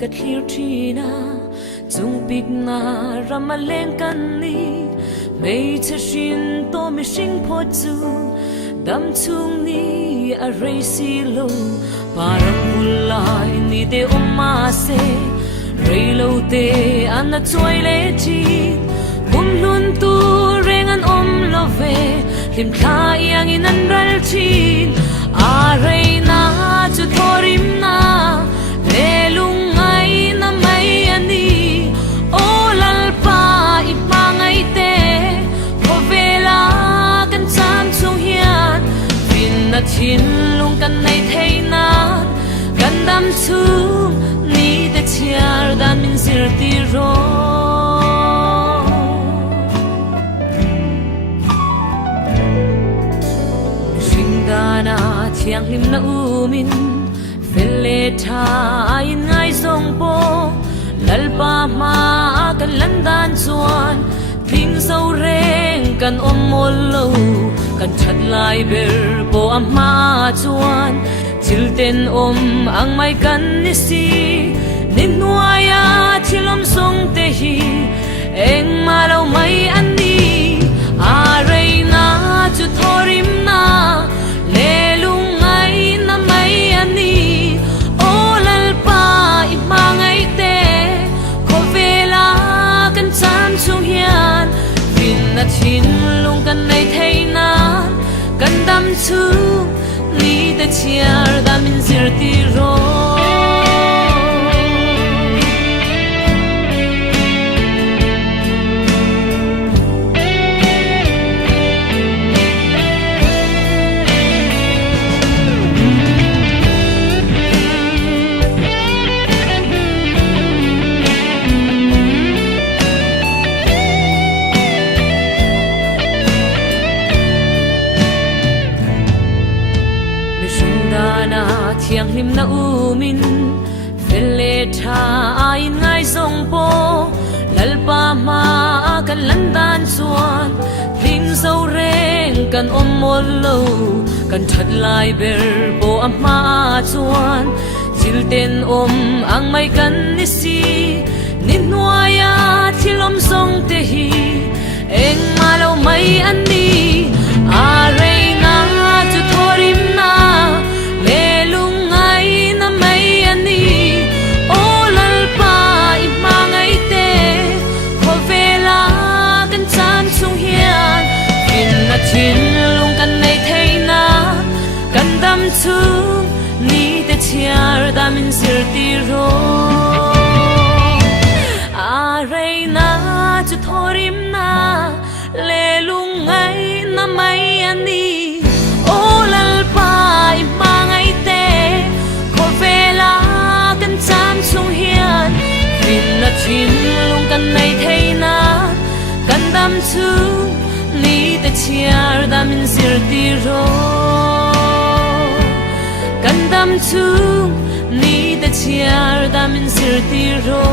ka thlir thina chung pik na ramaleng kan ni mei chashin to mi sing pho chu dam chung ni a rei si lo param bulai ni te umma se rei lo te an na choi le chi kumhlun tu reng an lo ve lim kha yang in an ral chin a rei na chu thorim na le lung ai na mai ani o lal pa i pa ngai te ko vela kan chan chung hian vin na thin lung kan nei thei na kan dam chu ni te chiar dan min sir ti ro dana thiang lim na umin vele tha in ngai song po lalpa ma kan landan chuan thing zo reng kan mol lo kan that lai ber po ama chuan chilten ang mai kan ni si nin nuaya thilom song te hi eng ma lo mai an ni a rei na chu thorim na le lung ai na mai ani o lal pa i ma ngai te ko vela kan chan chung hian vin na thin lung kan nei thei na kan dam chu ni te chiar da min zir ti ro thiang him na umin vele tha in ngai song po lalpa ma kan landan chuan thing zo reng kan mol lo kan that lai ber po ama chuan chilten ang mai kan ni si nin nuaya thilom song te hi eng ma lo mai an ni a rei na chu thorim na le lung ai na mai ani o lal pa i ma ngai te ko vela kan chan chung hian in na thin lung kan nei thei na kan dam chu ni te chiar da min sir ti ro a rei na chu thorim na le lung ai na mai ani o lal pa i ma ngai te ko vela kan chan chung hian vin na thin lung kan nei thei na kan dam chu ni te chiar da min sir ti ro kan dam chu ni te chiar da min sir ti ro